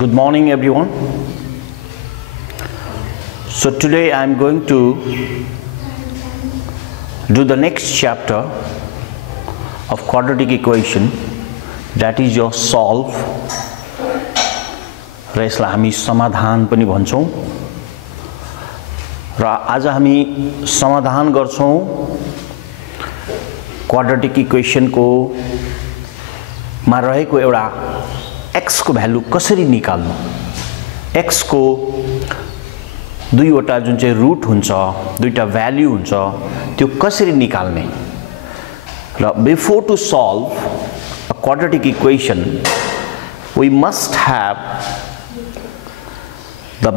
Good morning, everyone. So today I am going to do the next chapter of quadratic equation, that is your solve. र यसलाई हामी समाधान पनि भन्छौं र आज हामी समाधान गर्छौं क्वाड्रेटिक इक्वेशन को मा रहेको एउटा x को भ्यालु कसरी निकाल्नु, x को दुईवटा जुन चाहिँ रुट हुन्छ, दुईटा भ्यालु हुन्छ, त्यो कसरी निकाल्ने र before to solve a quadratic equation we must have the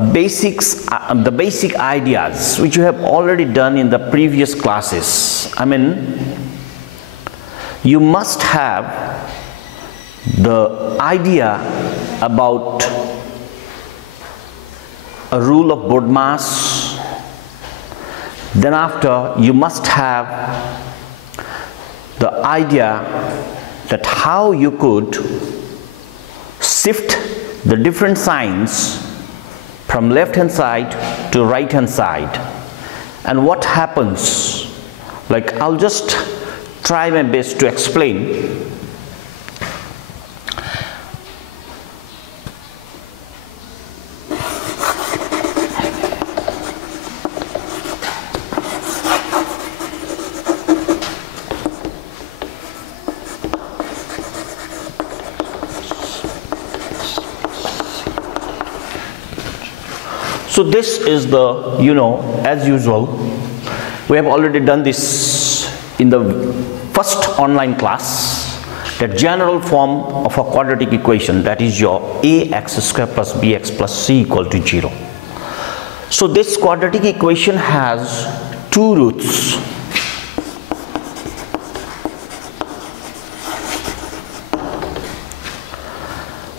basic ideas which you have already done in the previous classes. I mean, you must have the idea about a rule of BODMAS. Then after, you must have the idea that how you could shift the different signs from left hand side to right hand side, and what happens. Like, I'll just try my best to explain. So this is the, as usual, we have already done this in the first online class, the general form of a quadratic equation, that is your ax square plus bx plus c equal to 0. So this quadratic equation has two roots.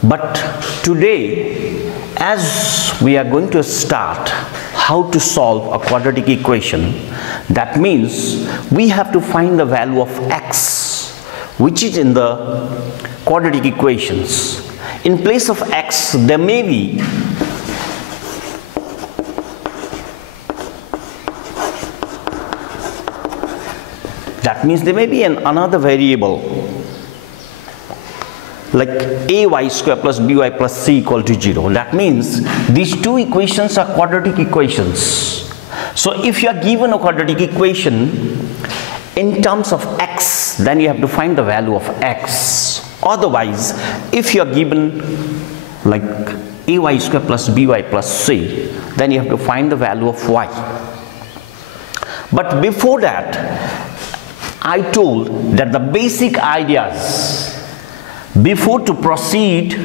But today, as we are going to start how to solve a quadratic equation, that means we have to find the value of x, which is in the quadratic equations. In place of x, there may be another variable, like ay square plus by plus c equal to 0. That means these two equations are quadratic equations. So if you are given a quadratic equation in terms of x, then you have to find the value of x. Otherwise, if you are given like ay square plus by plus c, then you have to find the value of y. But before that, I told that the basic ideas, before to proceed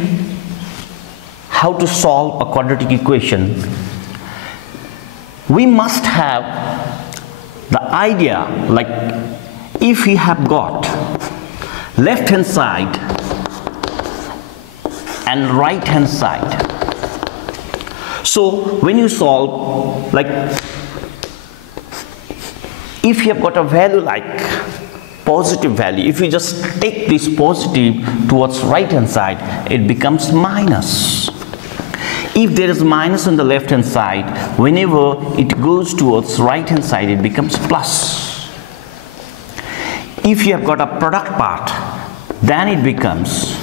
how to solve a quadratic equation, we must have the idea, like if we have got left hand side and right hand side. So when you solve, like if you have got a value like positive value, if you just take this positive towards right hand side, it becomes minus. If there is minus on the left hand side, whenever it goes towards right hand side, it becomes plus. If you have got a product part, then it becomes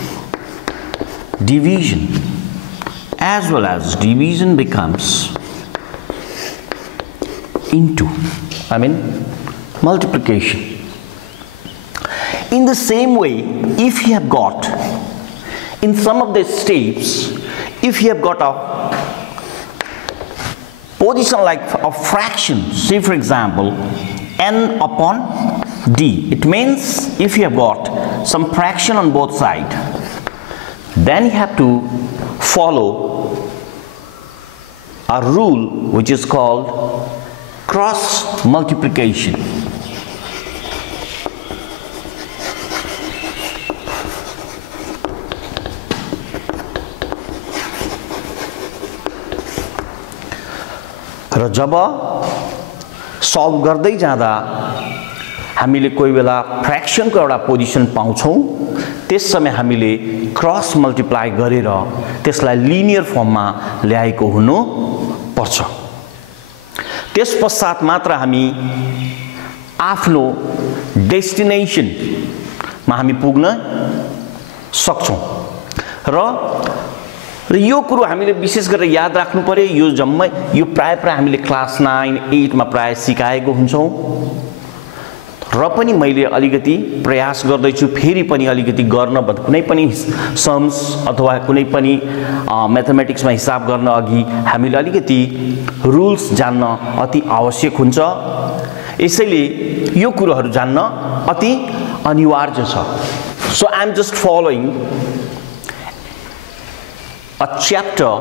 division, as well as division becomes into, multiplication. In the same way, if you have got, in some of the steps, if you have got a position like a fraction, say for example, n upon d, it means if you have got some fraction on both sides, then you have to follow a rule which is called cross multiplication. र जब solve गर्दै जाँदा हामीले कोही बेला फ्र्याक्सनको एउटा position पाउँछौँ, त्यस समय हामीले क्रस मल्टिप्लाई गरेर त्यसलाई लिनियर फर्ममा ल्याएको हुनु पर्छ। त्यसपश्चात मात्र हामी आफ्नो डेस्टिनेसनमा हामी पुग्न सक्छौं। र यो कुरो हामीले विशेष गरेर याद राख्नु पर्यो। यो जम्मै यो प्राय हामीले क्लास 9, 8 मा प्राय सिकाएको हुन्छौं, र पनि मैले अलिकति प्रयास गर्दैछु फेरि पनि अलिकति गर्न, कुनै पनि सम्स अथवा कुनै पनि म्याथमेटिक्समा हिसाब गर्न अघि हामीले अलिकति रुल्स जान्न अति आवश्यक हुन्छ। यसैले यो कुरोहरू जान्न अति अनिवार्य छ। So I am just following a chapter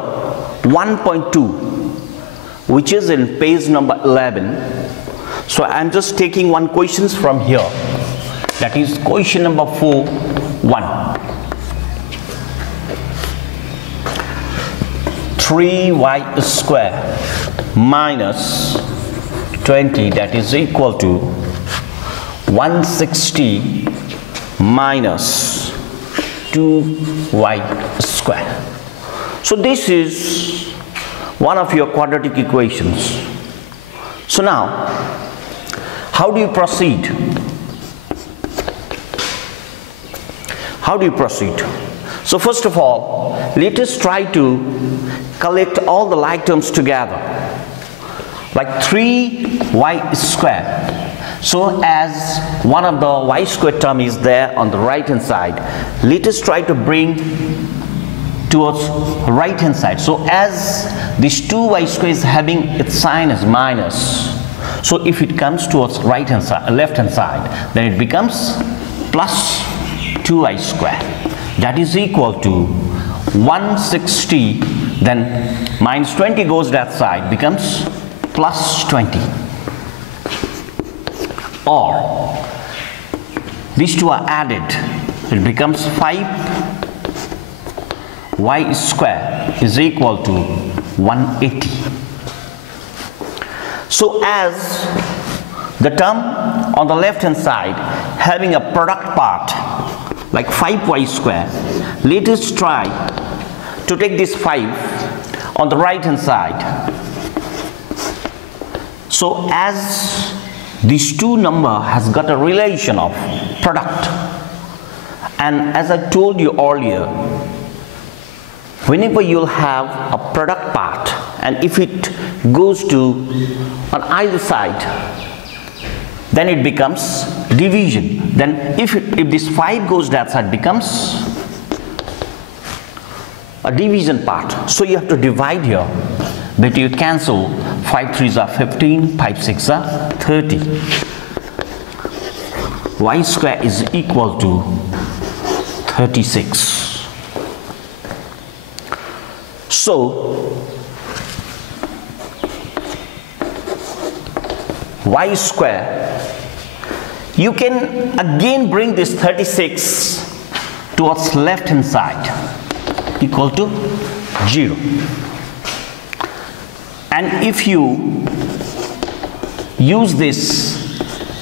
1.2 which is in page number 11. So I am just taking one questions from here, that is question number 4.1. 3y square minus 20, that is equal to 160 minus 2y square. So this is one of your quadratic equations. So now, how do you proceed? How do you proceed? So first of all, let us try to collect all the like terms together. Like 3y square. So as one of the y square term is there on the right hand side, let us try to bring towards right hand side. So as this 2y square is having its sign as minus, so if it comes towards right hand side, left hand side, then it becomes plus 2y square, that is equal to 160, then minus 20 goes that side, becomes plus 20, or these two are added, it becomes 5y square is equal to 180. So as the term on the left hand side having a product part like 5y square, let us try to take this 5 on the right hand side. So as these two number has got a relation of product, and as I told you earlier, whenever you'll have a product part and if it goes to on either side, then it becomes division. Then if this 5 goes that side, becomes a division part. So you have to divide here, but you cancel 5 3s are 15, 5 6 are 30. Y square is equal to 36. So y square, you can again bring this 36 towards left hand side, equal to 0. And if you use this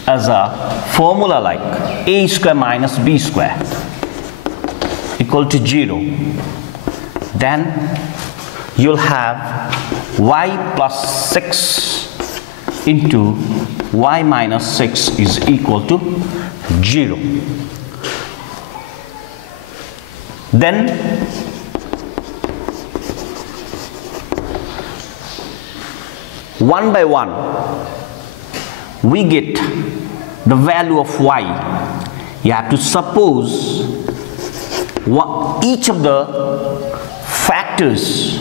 as a formula like a square minus b square equal to 0, then you'll have y plus 6 into y minus 6 is equal to 0. Then one by one we get the value of y. You have to suppose each of the factors,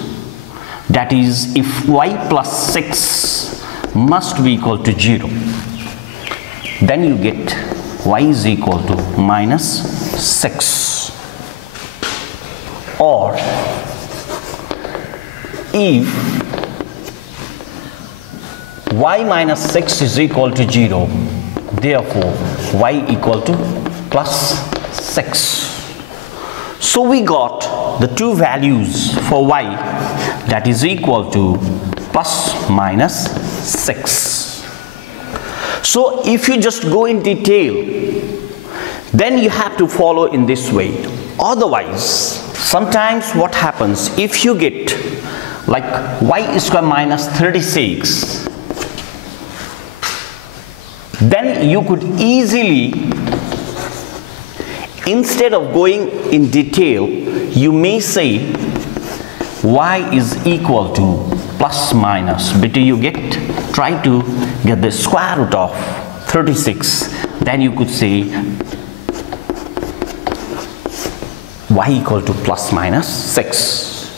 that is if y plus 6 must be equal to 0, then you get y is equal to minus 6, or if y minus 6 is equal to 0, therefore y equal to plus 6. So we got the two values for y, that is equal to plus minus 6. So if you just go in detail, then you have to follow in this way. Otherwise, sometimes what happens, if you get like y square minus 36, then you could easily, instead of going in detail, you may say y is equal to plus minus, but you try to get the square root of 36, then you could say y equal to plus minus 6.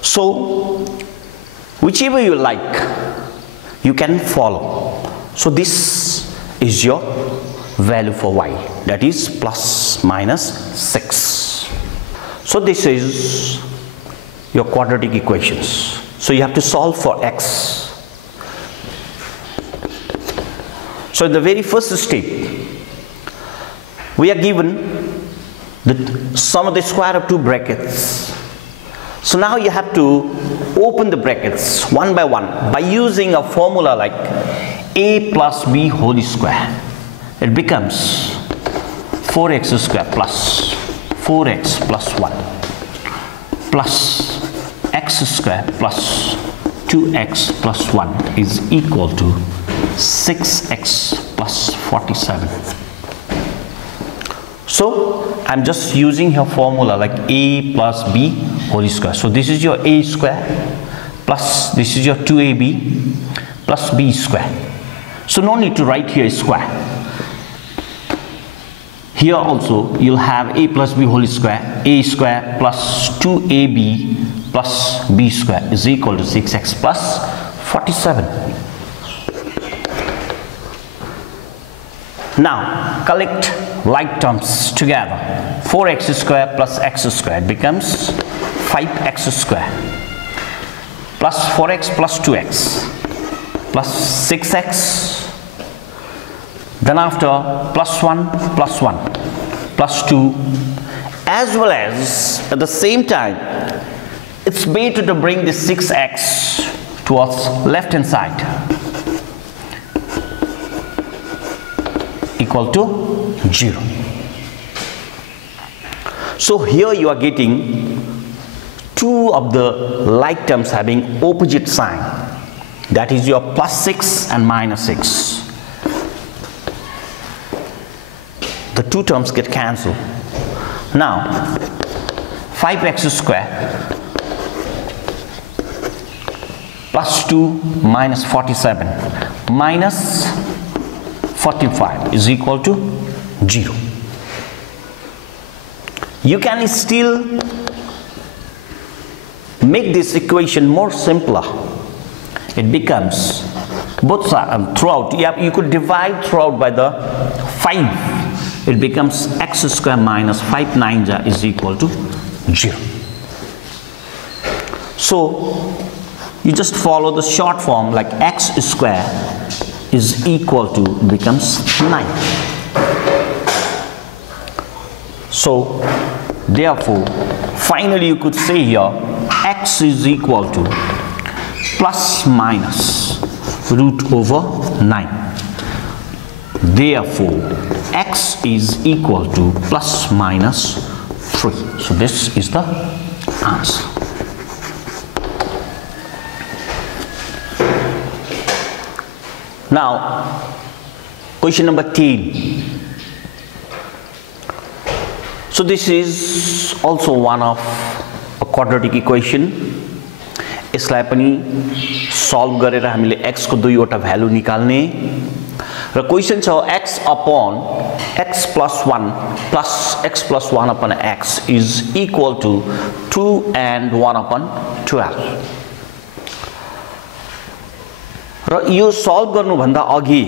So whichever you like, you can follow. So this is your value for y, that is plus minus 6. So this is your quadratic equations. So you have to solve for x. So in the very first step, we are given the sum of the square of two brackets. So now you have to open the brackets one by one by using a formula like a plus b whole square. It becomes 4x square plus 4x plus 1 plus x square plus 2x plus 1 is equal to 6x plus 47. So I'm just using your formula like a plus b whole square. So this is your a square plus this is your 2ab plus b square. So no need to write here square. Here also you'll have a plus b whole square, a square plus 2ab plus b square is equal to 6x plus 47. Now collect like terms together. 4x square plus x square becomes 5x square plus 4x plus 2x plus 6x, then after plus 1 plus 2, as well as at the same time it's better to bring the 6x towards left hand side, equal to 0. So here you are getting two of the like terms having opposite sign, that is your plus 6 and minus 6. The two terms get cancelled. Now 5x square plus 2 minus 47 minus 45 is equal to 0. You can still make this equation more simpler. It becomes both sides throughout. You could divide throughout by the 5. It becomes x square minus 5 9 is equal to 0. So you just follow the short form like x square is equal to becomes 9. So therefore finally you could say here x is equal to plus minus root over 9. Therefore x is equal to plus minus 3. So this is the answer. Now question number 10. So this is also one of a quadratic equation. यसलाई पनि solve गरेर हामीले x को दुईवटा value निकाल्ने र question छ x upon x plus 1 plus x plus 1 upon x is equal to 2 and 1 upon 12. र यो सल्भ गर्नु भन्दा अघि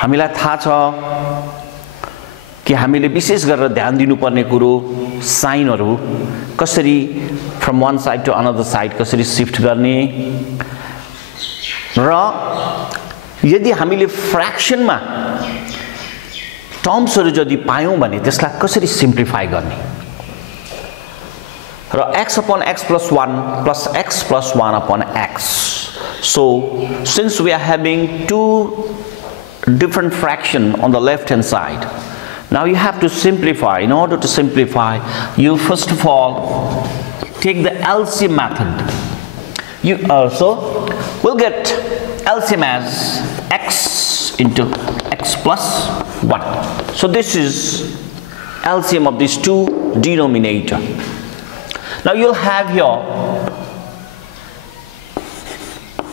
हामीलाई थाहा छ कि हामीले विशेष गरेर ध्यान दिनुपर्ने कुरो साइनहरु कसरी from one side to another side कसरी शिफ्ट गर्ने र यदि हामीले फ्र्याक्सनमा टर्म्सहरु यदि पायौं भने त्यसलाई कसरी सिम्प्लिफाई गर्ने र x upon x plus 1 plus x plus 1 upon x So since we are having two different fractions on the left hand side, now you have to simplify. In order to simplify, you first of all take the LCM method. You also will get LCM as x into x plus 1. So this is LCM of these two denominator. Now you'll have here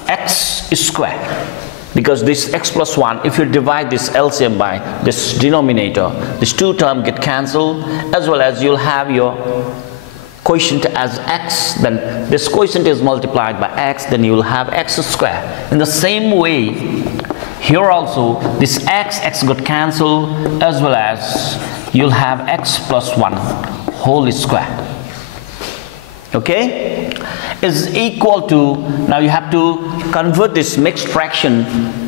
x square, because this x plus 1, if you divide this LCM by this denominator, these two terms get cancelled, as well as you'll have your quotient as x, then this quotient is multiplied by x, then you will have x square. In the same way, here also this x got cancelled, as well as you'll have x plus 1 whole square. Okay, is equal to, now you have to convert this mixed fraction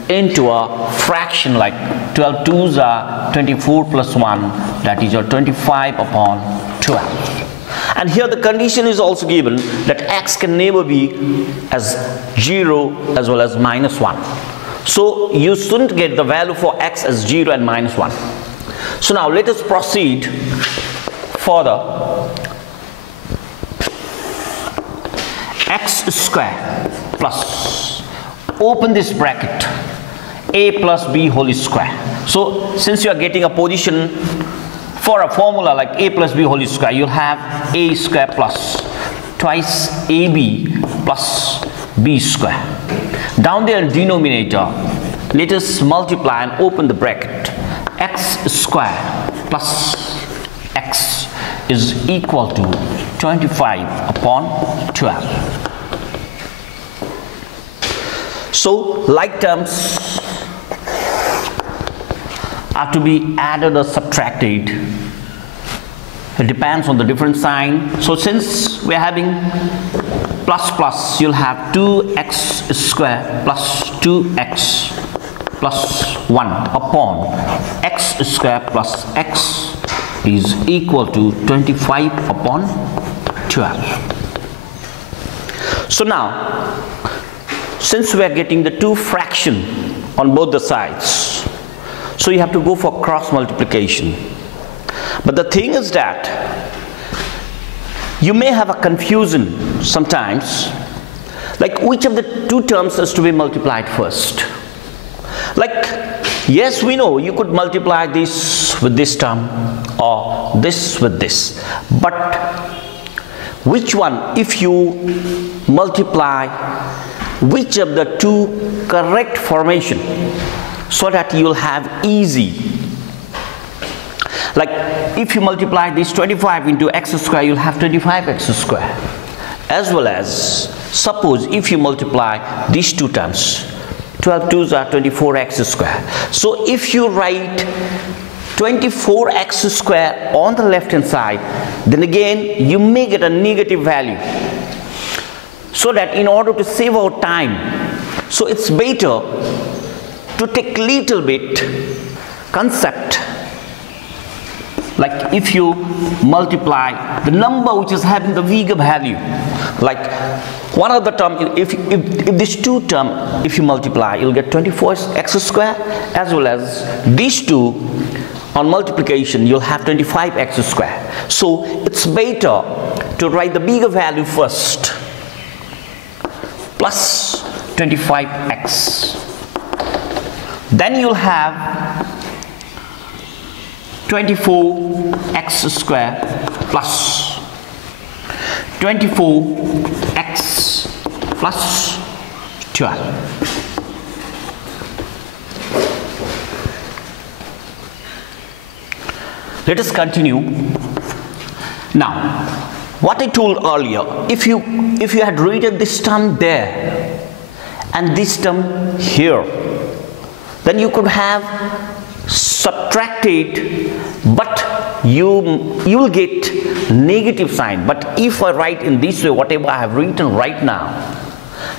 into a fraction, like 12 2s are 24 plus 1, that is your 25 upon 12. And here the condition is also given that x can never be as 0 as well as minus 1. So you shouldn't get the value for x as 0 and minus 1. So now let us proceed further. X square plus, open this bracket, a plus b whole square. So since you are getting a position for a formula like a plus b whole square, you'll have a square plus twice ab plus b square. Down there in denominator, let us multiply and open the bracket. X square plus x is equal to 25 upon 12. So like terms are to be added or subtracted. It depends on the different sign. So since we are having plus plus, you'll have 2x square plus 2x plus 1 upon x square plus x is equal to 25 upon 12. So now, since we are getting the two fraction on both the sides, so you have to go for cross multiplication. But the thing is that you may have a confusion sometimes, like which of the two terms is to be multiplied first. Like, yes, we know you could multiply this with this term or this with this, but which one, if you multiply which of the two correct formation, so that you'll have easy. Like if you multiply this 25 into x square, you'll have 25x square. As well as, suppose if you multiply these two terms, 12 2s are 24x square. So if you write 24x square on the left hand side, then again you may get a negative value. So that in order to save our time, so it's better to take little bit concept, like if you multiply the number which is having the bigger value, like one of the term, if these two term, if you multiply, you'll get 24x square, as well as these two on multiplication, you'll have 25x square. So it's better to write the bigger value first, plus 25x. Then you'll have 24x square plus 24x plus 12. Let us continue. Now, what I told earlier, if you had written this term there and this term here, then you could have subtracted, but you will get negative sign. But if I write in this way, whatever I have written right now,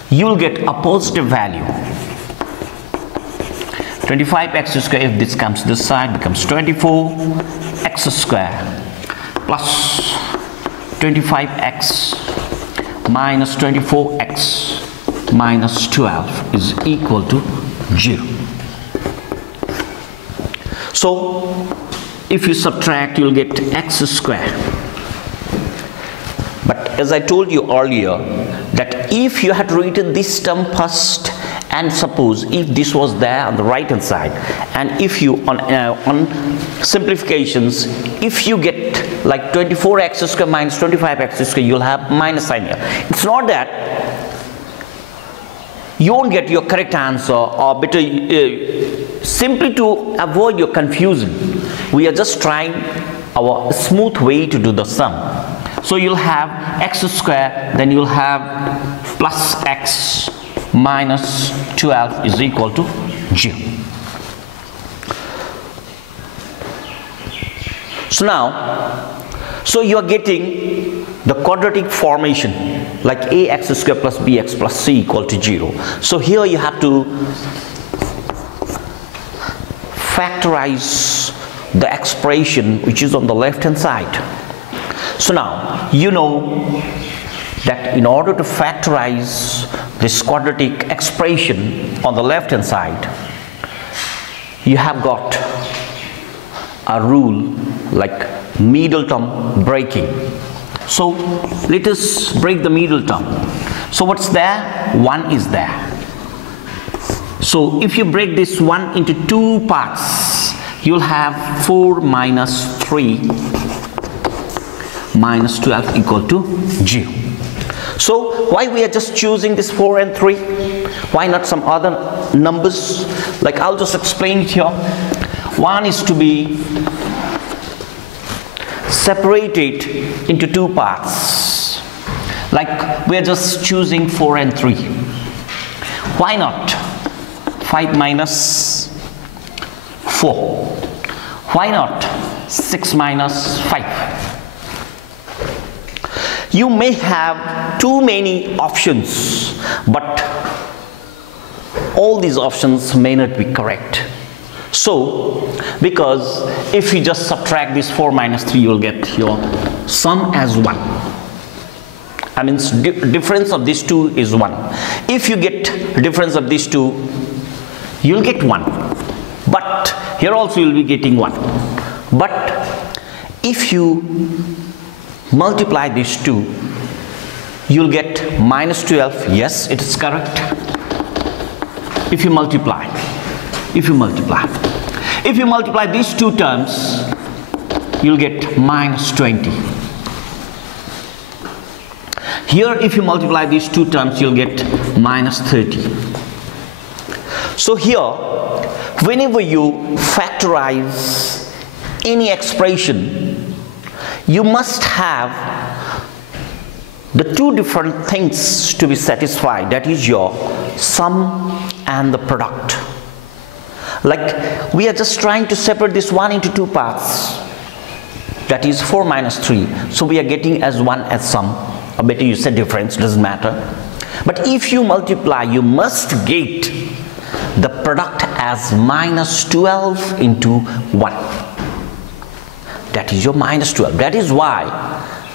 you will get a positive value. 25x square, if this comes this side, becomes 24x square plus 25x minus 24x minus 12 is equal to 0. So if you subtract, you'll get x square. But as I told you earlier, that if you had written this term first, and suppose if this was there on the right hand side, and if you on simplifications, if you get like 24x square minus 25x square, you'll have minus sign here. It's not that you won't get your correct answer, or better, simply to avoid your confusion, we are just trying our smooth way to do the sum. So you'll have x square, then you'll have plus x minus 12 is equal to 0. So now, so you are getting the quadratic formation like ax square plus bx plus c equal to 0. So here you have to factorize the expression which is on the left hand side. So now you know that in order to factorize this quadratic expression on the left hand side, you have got a rule like middle term breaking. So let us break the middle term. So what's there? 1 is there. So if you break this 1 into 2 parts, you'll have 4 minus 3 minus 12 equal to 0. So why we are just choosing this 4 and 3? Why not some other numbers? Like I'll just explain it here. 1 is to be separated into 2 parts. Like we are just choosing 4 and 3. Why not 5 minus 4? Why not 6 minus 5? You may have too many options, but all these options may not be correct. So, because if you just subtract this 4 minus 3, you will get your sum as 1. I mean, difference of these two is 1. If you get difference of these two, you'll get 1. But here also you'll be getting 1. But if you multiply these two, you'll get minus 12. Yes, it is correct. If you multiply these two terms, you'll get minus 20. Here if you multiply these two terms, you'll get minus 30. So here, whenever you factorize any expression, you must have the two different things to be satisfied, that is your sum and the product. Like we are just trying to separate this 1 into 2 parts, that is 4 minus 3, so we are getting as 1 as sum, or better you say difference, doesn't matter. But if you multiply, you must get the product as minus 12 into 1. That is your minus 12. That is why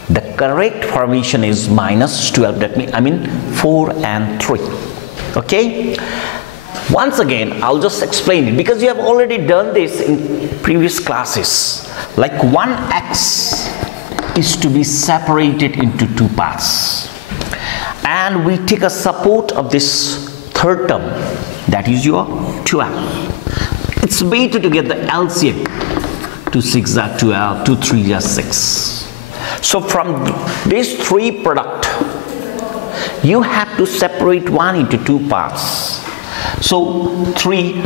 the correct formation is minus 12. That means 4 and 3. Okay? Once again, I'll just explain it because you have already done this in previous classes. Like 1x is to be separated into 2 parts. And we take a support of this third term. That is your 12. It's better to get the LCM. 2 6 are 12, 2 3 are 6. So from these 3 product, you have to separate 1 into 2 parts. So 3,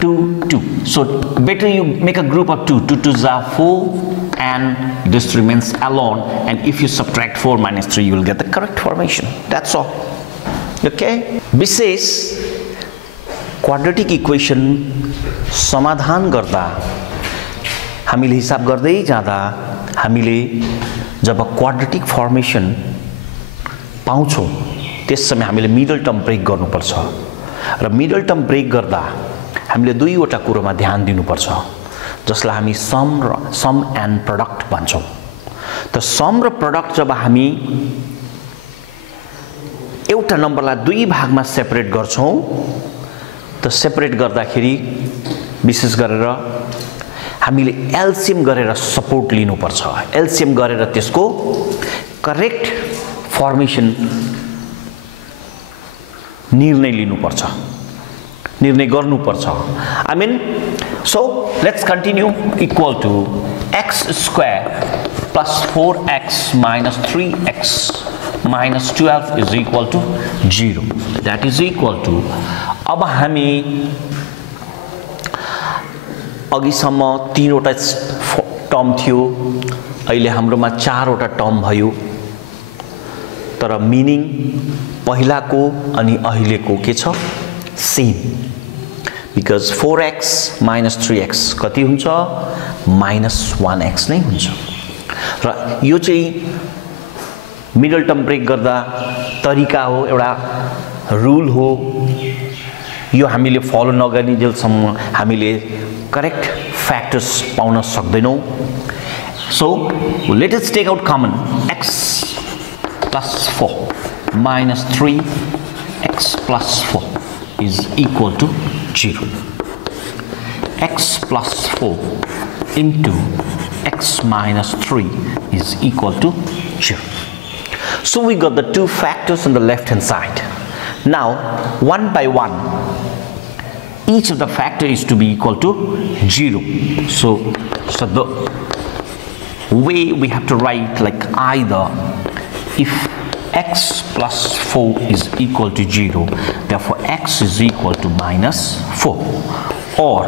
2, 2. So better you make a group of 2. 2 2s are 4 and this remains alone. And if you subtract 4 minus 3, you will get the correct formation. That's all. Okay? विशेष quadratic equation समाधान गर्दा हामीले हिसाब गर्दै जाँदा हामीले जब quadratic formation पाउँछौं त्यस समय हामीले मिडल टर्म ब्रेक गर्नुपर्छ र मिडल टर्म ब्रेक गर्दा हामीले दुईवटा कुरोमा ध्यान दिनुपर्छ जसलाई हामी सम एन्ड प्रोडक्ट भन्छौं। त सम र प्रोडक्ट जब हामी एउटा नम्बरलाई दुई भागमा सेपरेट गर्छौं त सेपरेट गर्दाखेरि विशेष गरेर हामीले एलसीएम गरेर सपोर्ट लिनुपर्छ एलसीएम गरेर त्यसको करेक्ट फर्मेसन निर्णय लिनुपर्छ निर्णय गर्नुपर्छ I mean so let's continue equal to x square plus 4x minus 3x minus 12 is equal to 0 that is equal to अब हामी अघिसम्म तीनवटा टर्म थियो अहिले हाम्रोमा चारवटा टर्म भयो तर मिनिङ पहिलाको अनि अहिलेको के छ same because 4x minus 3x कति हुन्छ minus 1x नै हुन्छ र यो चाहिँ मिडल टर्म ब्रेक गर्दा तरिका हो एउटा रुल हो यो हामीले फलो नगर्नेजेलसम्म हामीले करेक्ट फ्याक्टर्स पाउन सक्दैनौं so let us take out common x plus 4 minus 3x plus 4 is equal to 0 x plus 4 into x minus 3 is equal to 0 so we got the two factors on the left hand side now one by one each of the factor is to be equal to 0 so the way we have to write like either if x plus 4 is equal to 0 therefore x is equal to minus 4 or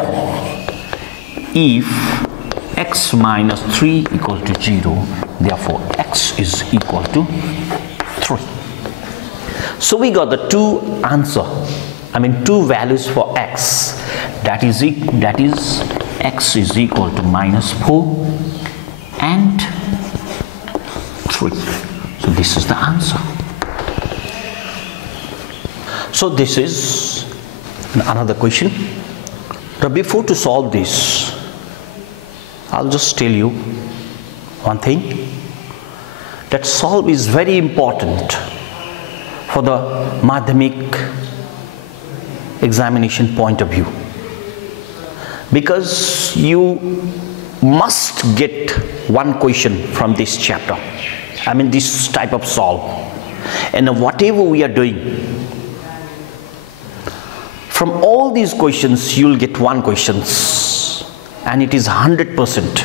if x minus 3 equal to 0 therefore x is equal to 3 so we got the two answer two values for x that is x is equal to minus 4 and 3 so this is the answer so this is another question but before to solve this I'll just tell you one thing that solve is very important for the madhyamik examination point of view because you must get one question from this chapter this type of solve and whatever we are doing from all these questions you will get one questions and it is 100%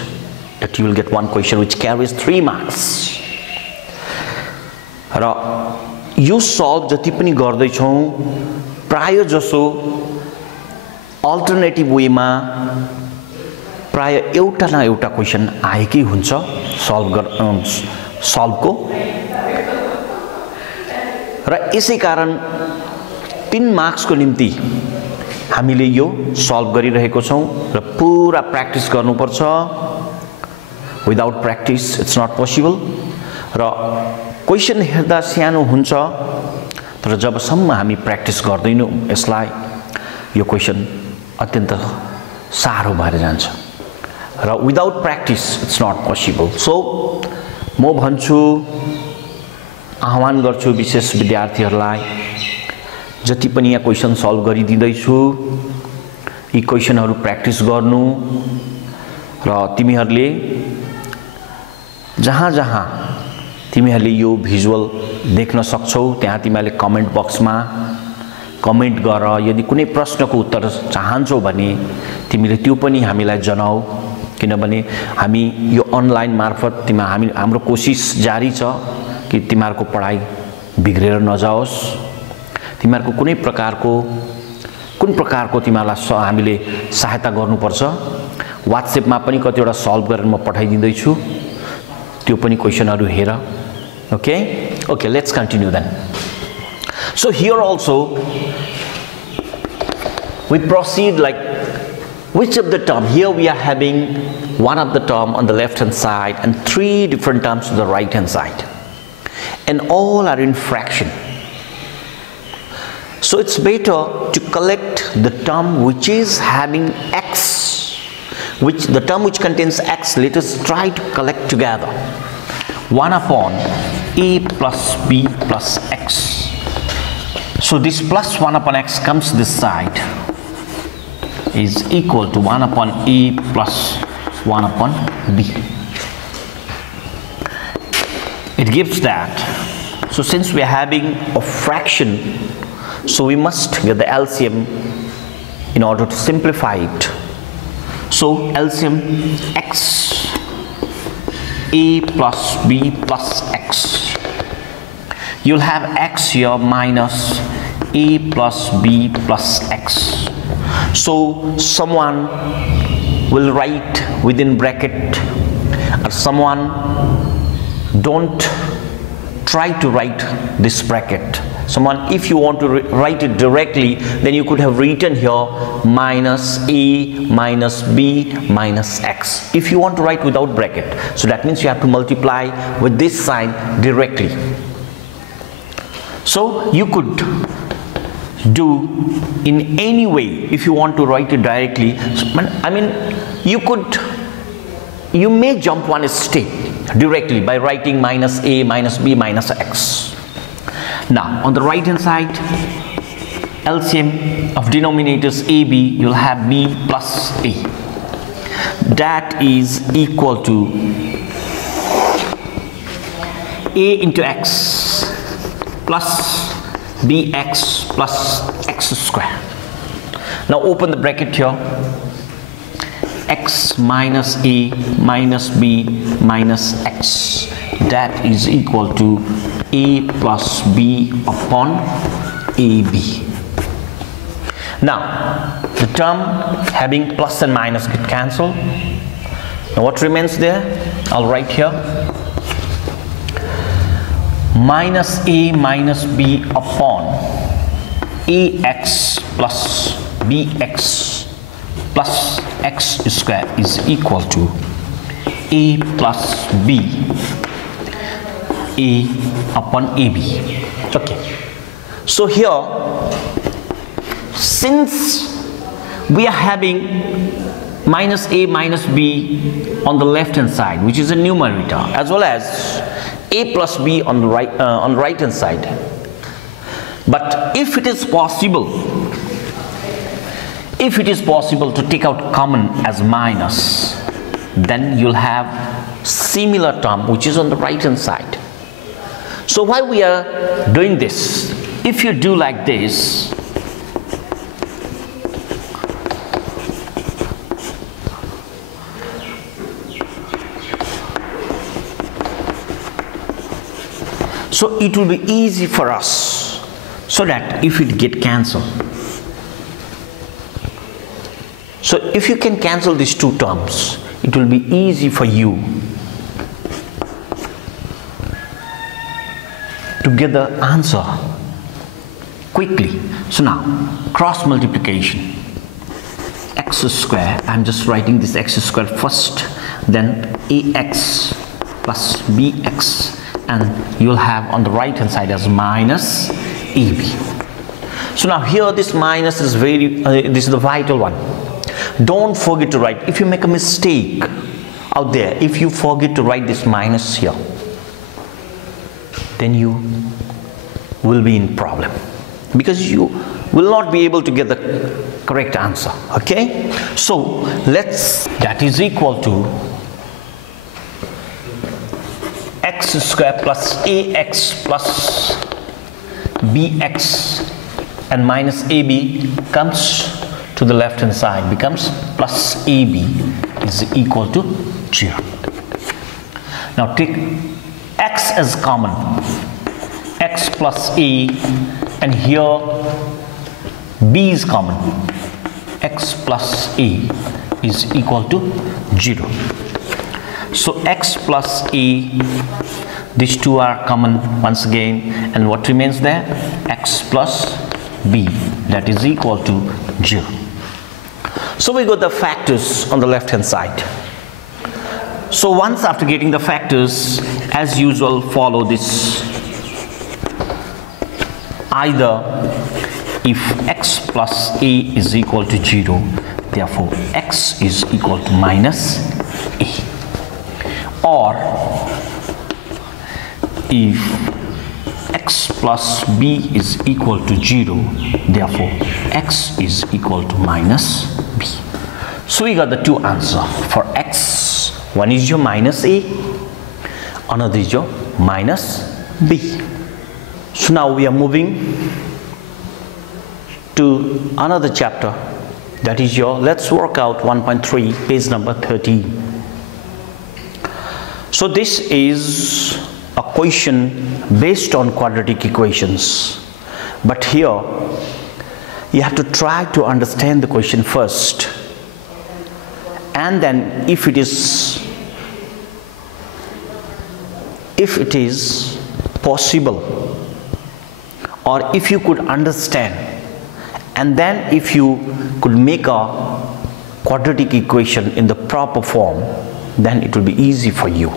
that you will get one question which carries 3 marks र यो solve जति पनि गर्दै छौं प्राय जसो alternative वेमा प्राय एउटा न एउटा क्वेशन आएकै हुन्छ सल्भको र यसै कारण 3 मार्क्सको निम्ति हामीले यो सल्भ गरिरहेको छौं र पुरा प्र्याक्टिस गर्नुपर्छ without practice it's not possible र क्वेशन हेर्दा सानो हुन्छ तर जबसम्म हामी प्र्याक्टिस गर्दैनौं यसलाई यो क्वेशन अत्यन्त सारो भएर जान्छ र without practice it's not possible so म भन्छु आह्वान गर्छु विशेष विद्यार्थीहरुलाई जति पनि यहाँ क्वेशन सल्भ गरिदिँदै छु यी क्वेशनहरु प्र्याक्टिस गर्नु र तिमीहरुले जहाँ जहाँ तिमीहरुले यो भिजुअल देख्न सक्छौ त्यहाँ तिमीहरुले कमेन्ट बक्समा कमेन्ट गर यदि कुनै प्रश्नको उत्तर चाहन्छौ भने तिमीले त्यो पनि हामीलाई जनाऊ किनभने हामी यो अनलाइन मार्फत हाम्रो कोशिश जारी छ कि तिमीहरुको पढाइ बिग्रेर नजाओस् तिमीहरुको कुन प्रकारको तिमीहरुलाई हामीले सहायता गर्नुपर्छ व्हाट्सएपमा पनि कतिवटा सल्भ गरेर म पठाइदिँदै छु त्यो पनि क्वेशनहरु हेर okay let's continue then so here also we proceed like which of the term here we are having one of the term on the left hand side and 3 different terms on the right hand side and all are in fraction so it's better to collect the term which is having x the term which contains x let us try to collect together 1 upon a plus b plus x So this plus 1 upon x comes this side is equal to 1 upon a plus 1 upon b. It gives that. So since we are having a fraction, so we must get the LCM in order to simplify it. So LCM x a plus b plus x. You'll have x here minus a plus b plus x. So someone will write within bracket, or someone don't try to write this bracket. Someone, if you want to write it directly, then you could have written here minus a minus b minus x. If you want to write without bracket, so that means you have to multiply with this sign directly. So you could do in any way if you want to write it directly. I mean, you may jump one step directly by writing minus a minus b minus x. Now on the right hand side, LCM of denominators ab, you'll have b plus a. That is equal to a into x plus bx plus x square. Now open the bracket here. X minus a minus b minus x, that is equal to a plus b upon ab. Now the term having plus and minus get cancelled. Now what remains there? I'll write here minus a minus b upon ax plus bx plus x square is equal to a plus b a upon ab. Okay, so here since we are having minus a minus b on the left hand side, which is a numerator, as well as a plus b on the right hand side, but if it is possible to take out common as minus, then you'll have similar term which is on the right hand side. So why we are doing this? If you do like this, so it will be easy for us, so that if it get cancelled, so if you can cancel these two terms, it will be easy for you to get the answer quickly. So now cross multiplication, x square, I'm just writing this x square first, then ax plus bx, and you'll have on the right hand side as minus ab. So now here this minus is this is the vital one. Don't forget to write. If you make a mistake out there, if you forget to write this minus here, then you will be in problem, because you will not be able to get the correct answer. Okay, so that is equal to x square plus ax plus bx, and minus ab comes to the left hand side, becomes plus ab is equal to 0. Now take x as common, x plus a, and here b is common, x plus a is equal to 0. So x plus a, these two are common once again, and what remains there? X plus b, that is equal to 0. So we got the factors on the left hand side. So once after getting the factors, as usual, follow this. Either if x plus a is equal to 0, therefore x is equal to minus a, or if x x plus b is equal to 0, therefore x is equal to minus b. So we got the two answers for x. One is your minus a, another is your minus b. So now we are moving to another chapter, that is your, let's work out 1.3, page number 13. So this is a question based on quadratic equations, but here you have to try to understand the question first, and then if it is possible, or if you could understand, and then if you could make a quadratic equation in the proper form, then it will be easy for you.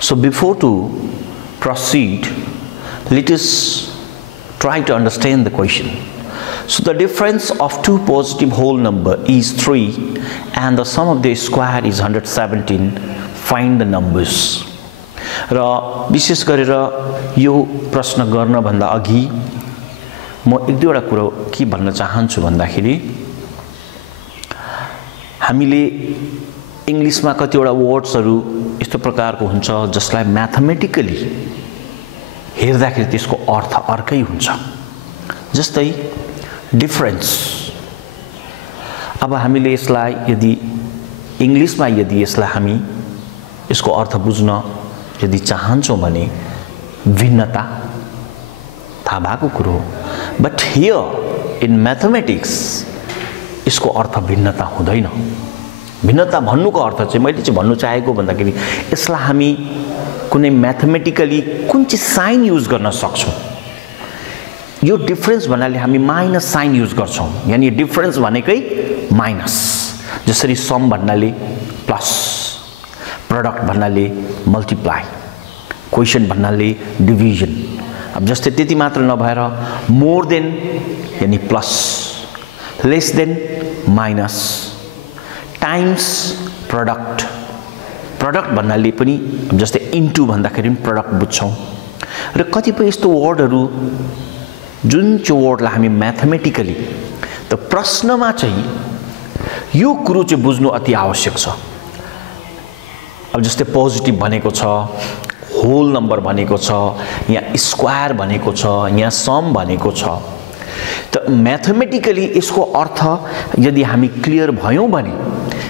So before to proceed, let us try to understand the question. So the difference of two positive whole number is 3 and the sum of the square is 117. Find the numbers. र विशेष गरेर यो प्रश्न गर्न भन्दा अघि म एक दुईवटा कुरा के भन्न चाहन्छु भन्दाखेरि हामीले इंग्लिशमा कतिवटा वर्ड्सहरु यस्तो प्रकारको हुन्छ जसलाई म्याथमेटिकली हेर्दाखेरि त्यसको अर्थ अर्कै हुन्छ। जस्तै डिफरेन्स, अब हामीले यसलाई यदि इंग्लिशमा यदि यसलाई हामी यसको अर्थ बुझ्न यदि चाहन्छौं भने भिन्नता थाहा भएको कुरो हो, बट हियर इन मैथमेटिक्स यसको अर्थ भिन्नता हुँदैन। भिन्नता भन्नुको अर्थ चाहिँ मैले चाहिँ भन्नु चाहेको भन्दाखेरि यसलाई हामी कुनै म्याथमेटिकली कुन चाहिँ साइन युज गर्न सक्छौं। यो डिफरेन्स भन्नाले हामी माइनस साइन युज गर्छौं, यानी डिफरेन्स भनेकै माइनस। जसरी सम भन्नाले प्लस, प्रोडक्ट भन्नाले मल्टिप्लाई, क्वोशिएन्ट भन्नाले डिभिजन। अब जस्तै त्यति मात्र नभएर मोर देन यानी plus, less than minus, times product, product भन्नाले पनि जस्तै इन्टु भन्दाखेरि पनि प्रोडक्ट बुझ्छौं। र कतिपय यस्तो वर्डहरु जुन चाहिँ वर्डलाई हामी म्याथमेटिकली त प्रश्नमा चाहिँ यो कुरो चाहिँ बुझ्नु अति आवश्यक छ। अब जस्तै पोजिटिभ भनेको छ, होल नम्बर भनेको छ, यहाँ स्क्वायर भनेको छ, यहाँ सम भनेको छ। त म्याथमेटिकली यसको अर्थ यदि हामी क्लियर भयौं भने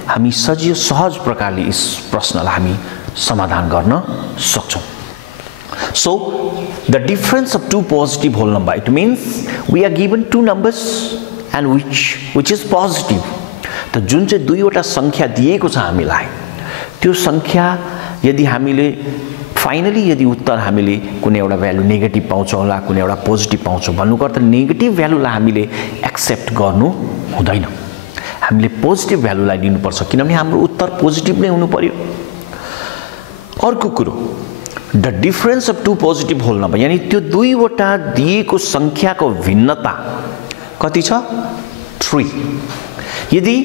हामी सजिलो सहज प्रकारले यस प्रश्नलाई हामी समाधान गर्न सक्छौं। So the difference of two positive whole number, it means we are given two numbers and which is positive. त जुन चाहिँ दुईवटा संख्या दिएको छ हामीलाई, त्यो संख्या यदि हामीले फाइनली यदि उत्तर हामीले कुनै एउटा भ्यालु नेगेटिभ पाउँछौं होला, कुनै एउटा पोजिटिभ पाउँछौं, भन्नुको अर्थ नेगेटिभ भ्यालुलाई हामीले एक्सेप्ट गर्नु हुँदैन, हामीले पोजिटिभ भ्यालुलाई लिनुपर्छ, किनभने हाम्रो उत्तर पोजिटिभ नै हुनु पर्यो। अर्को कुरो, the difference of two positive whole number, यानी त्यो दुईवटा दिएको संख्याको भिन्नता कति छ? 3। यदि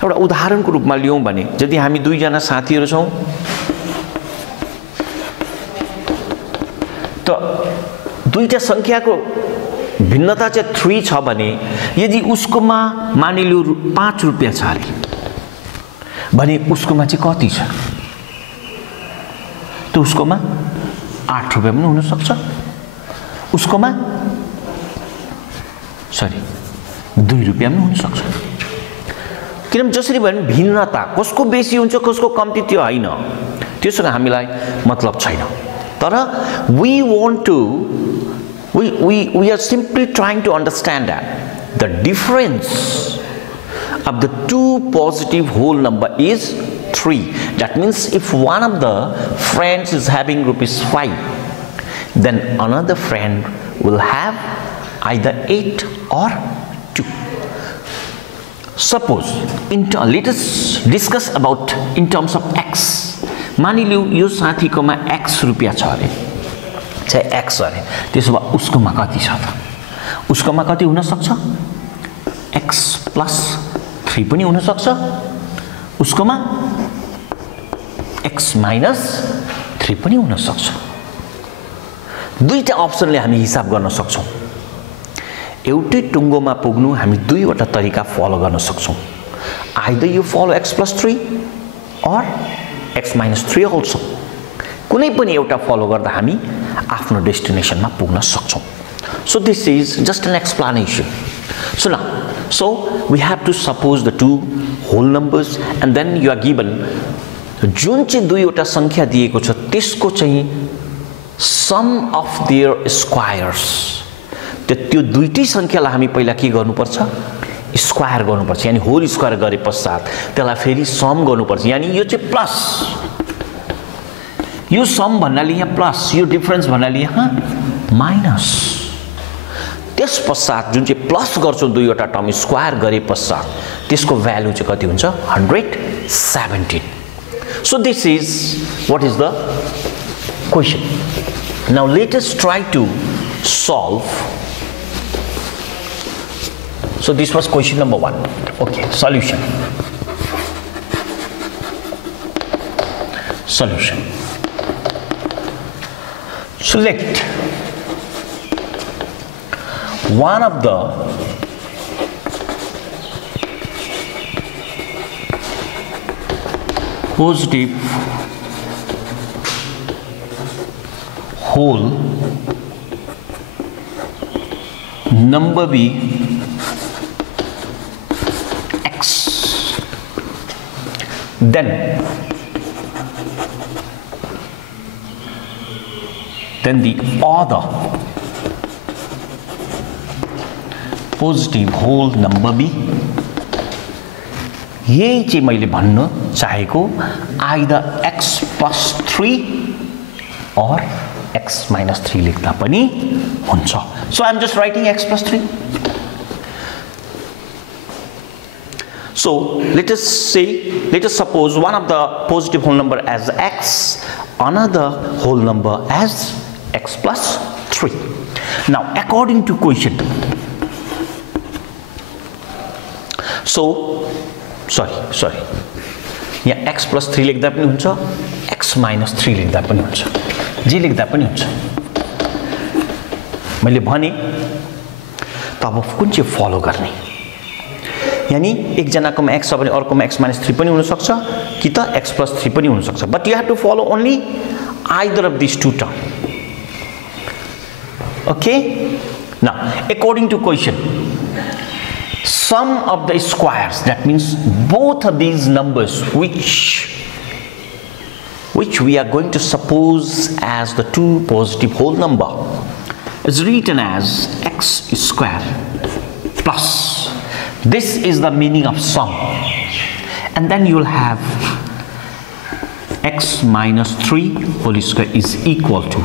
एउटा उदाहरणको रूपमा लियौं भने यदि हामी दुईजना साथीहरु छौं त दुईटा संख्याको भिन्नता चाहिँ 3 छ भने यदि उसकोमा मानिलियो 5 रुपैयाँ छ अरे भने उसकोमा चाहिँ कति छ? त उसकोमा 8 रुपैयाँ पनि हुन सक्छ, उसकोमा 2 रुपैयाँ पनि हुन सक्छ। किनभने जसरी भने भिन्नता कसको बेसी हुन्छ कसको कम्ती त्यो हैन, त्यससँग हामीलाई मतलब छैन। तर we are simply trying to understand that the difference of the two positive whole number is 3. That means if one of the friends is having ₹5, then another friend will have either 8 or 2. Suppose let us discuss about in terms of x. मानिलियो yo साथीकोमा x रुपैयाँ छ अरे, चाहिँ x अरे, त्यसो भए उसकोमा कति छ त? उसकोमा कति हुन सक्छ? x + 3 पनि हुन सक्छ, उसकोमा x - 3 पनि हुन सक्छ। दुईटा अप्सनले हामी हिसाब गर्न सक्छौं एउटै टुङ्गोमा पुग्नु हामी दुईवटा तरिका फलो गर्न सक्छौं either you follow x plus 3 or x minus 3 also कुनै पनि एउटा फलो गर्दा हामी आफ्नो डेस्टिनेसनमा पुग्न सक्छौं so this is just an explanation so we have to suppose the two whole numbers and then you are given जुन चाहिँ दुईवटा संख्या दिएको छ त्यसको चाहिँ sum of their squares त्यो दुईटै संख्यालाई हामी पहिला के गर्नुपर्छ स्क्वायर गर्नुपर्छ यानी होल स्क्वायर गरे पश्चात त्यसलाई फेरि सम गर्नुपर्छ यानी यो चाहिँ प्लस यो सम भन्नाले यहाँ प्लस यो डिफरेन्स भन्नाले यहाँ माइनस त्यस पश्चात जुन चाहिँ प्लस गर्छौं दुईवटा टर्म स्क्वायर गरे पश्चात त्यसको भ्यालु चाहिँ कति हुन्छ 117 so this is what is the question now let us try to solve. So this was question number 1. Okay, solution. Select one of the positive whole number be x, then the other positive whole number be यही चाहिँ मैले भन्न चाहेको either x plus 3 or x minus 3 लेख्दा पनि हुन्छ so I am just writing x plus 3. So let us suppose one of the positive whole number as x, another whole number as x plus 3. Now according to question, so sorry यहाँ x plus 3 लेख्दा पनि हुन्छ x minus 3 लेख्दा पनि हुन्छ जे लेख्दा पनि हुन्छ मैले भने तब कुन चाहिँ फलो गर्ने यानी एकजनाकोमा x छ भने अर्कोमा x minus 3 पनि हुन सक्छ कि त x plus 3 पनि हुन सक्छ but you have to follow only either of these two terms. Okay, now according to question, sum of the squares, that means both of these numbers which we are going to suppose as the two positive whole number is written as x square plus, this is the meaning of sum, and then you will have x minus 3 whole square is equal to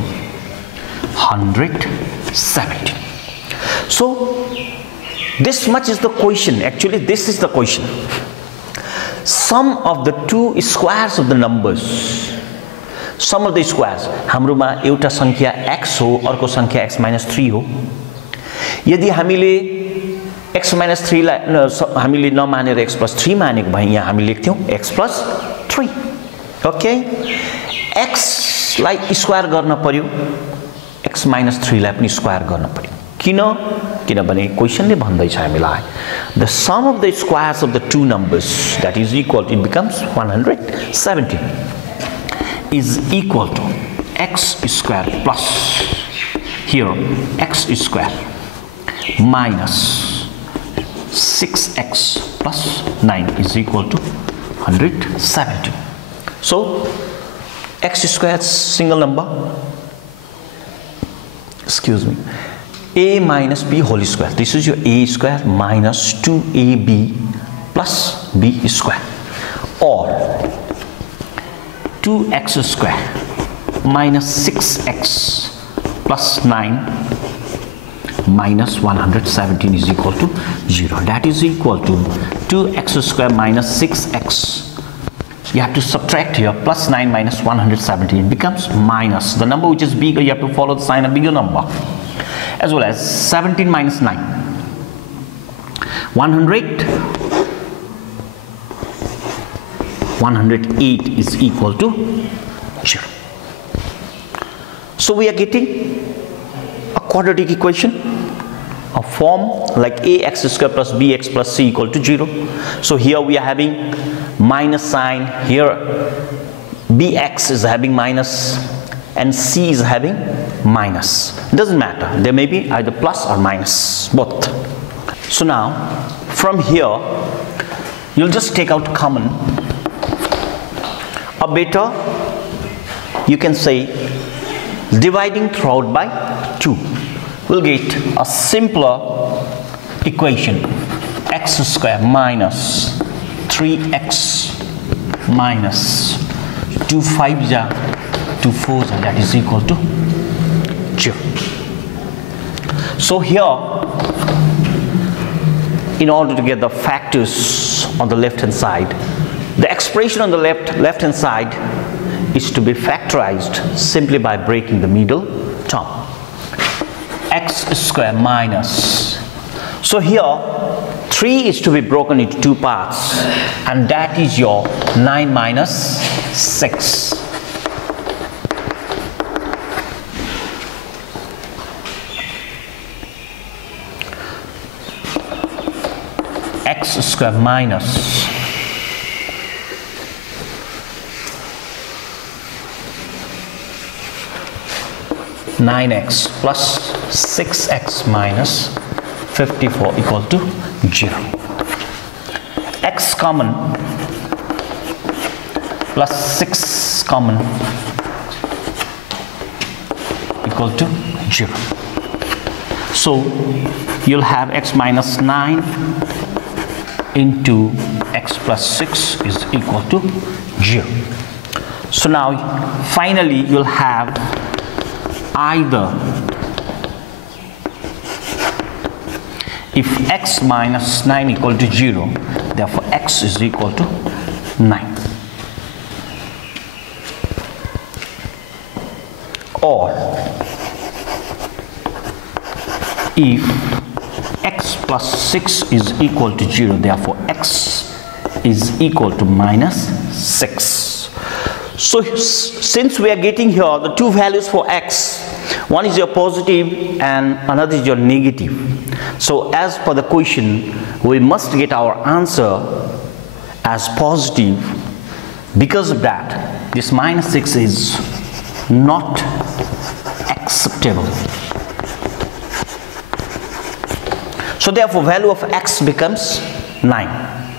170. So this much is the question. Actually this is the question. Sum of the two squares of the numbers, sum of the squares, हाम्रोमा एउटा संख्या x हो अर्को संख्या x minus 3 हो. यदि हामीले x minus 3 लाई हामीले नमानेर x plus 3 मानेको भए यहाँ हामी लेख्थ्यौं x plus 3. ओके, x लाई स्क्वायर गर्न पर्यो, x minus 3 लाई पनि स्क्वायर गर्न पर्यो. किनभने क्वेशनले भन्दैछ हामीलाई the sum of the squares of the two numbers that is equal to, it becomes 170 is equal to x square plus here x square minus 6x plus 9 is equal to 170. So x square is single number, excuse me, a minus b whole square. This is your a square minus 2ab plus b square, or 2x square minus 6x plus 9 minus 117 is equal to 0. That is equal to 2x square minus 6x. You have to subtract here, plus 9 minus 117. It becomes minus. The number which is bigger, you have to follow the sign of bigger number. As well as 17 minus 9. 108 is equal to 0. So we are getting quadratic equation, a form like ax square plus bx plus c equal to 0. So here we are having minus sign, here bx is having minus and c is having minus. It doesn't matter, there may be either plus or minus, both. So now from here you'll just take out common. Or better you can say dividing throughout by 2. We'll get a simpler equation, x square minus 3x minus 2 5 ja 2 4 ja, that is equal to 0. So here, in order to get the factors on the left hand side, the expression on the left hand side is to be factorized simply by breaking the middle term. X square minus, so here 3 is to be broken into 2 parts, and that is your 9 minus 6. X square minus 9x plus 6x minus 54 equal to 0. X common plus 6 common equal to 0. So you'll have x minus 9 into x plus 6 is equal to 0. So now finally you'll have either if x minus 9 equal to 0, therefore x is equal to 9, or if x plus 6 is equal to 0, therefore x is equal to minus 6. So since we are getting here the two values for x, one is your positive and another is your negative, so as per the question we must get our answer as positive. Because of that, this minus 6 is not acceptable. So therefore value of x becomes 9.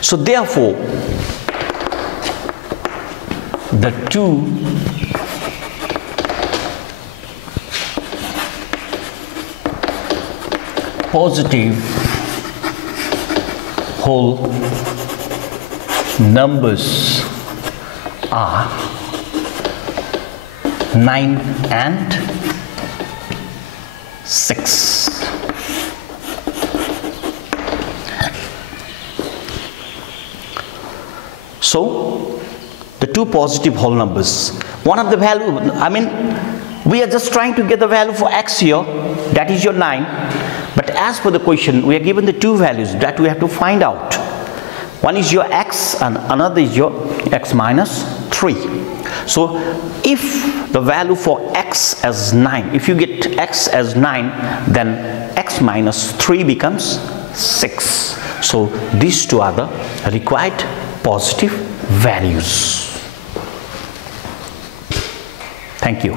So therefore the two positive whole numbers are 9 and 6. So the two positive whole numbers, one of the value, I mean we are just trying to get the value for x here, that is your 9, but as per the question we are given the two values that we have to find out. One is your x and another is your x minus 3. So if the value for x as 9, if you get x as 9, then x minus 3 becomes 6. So these two are the required positive values. Thank you.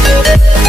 WBBSE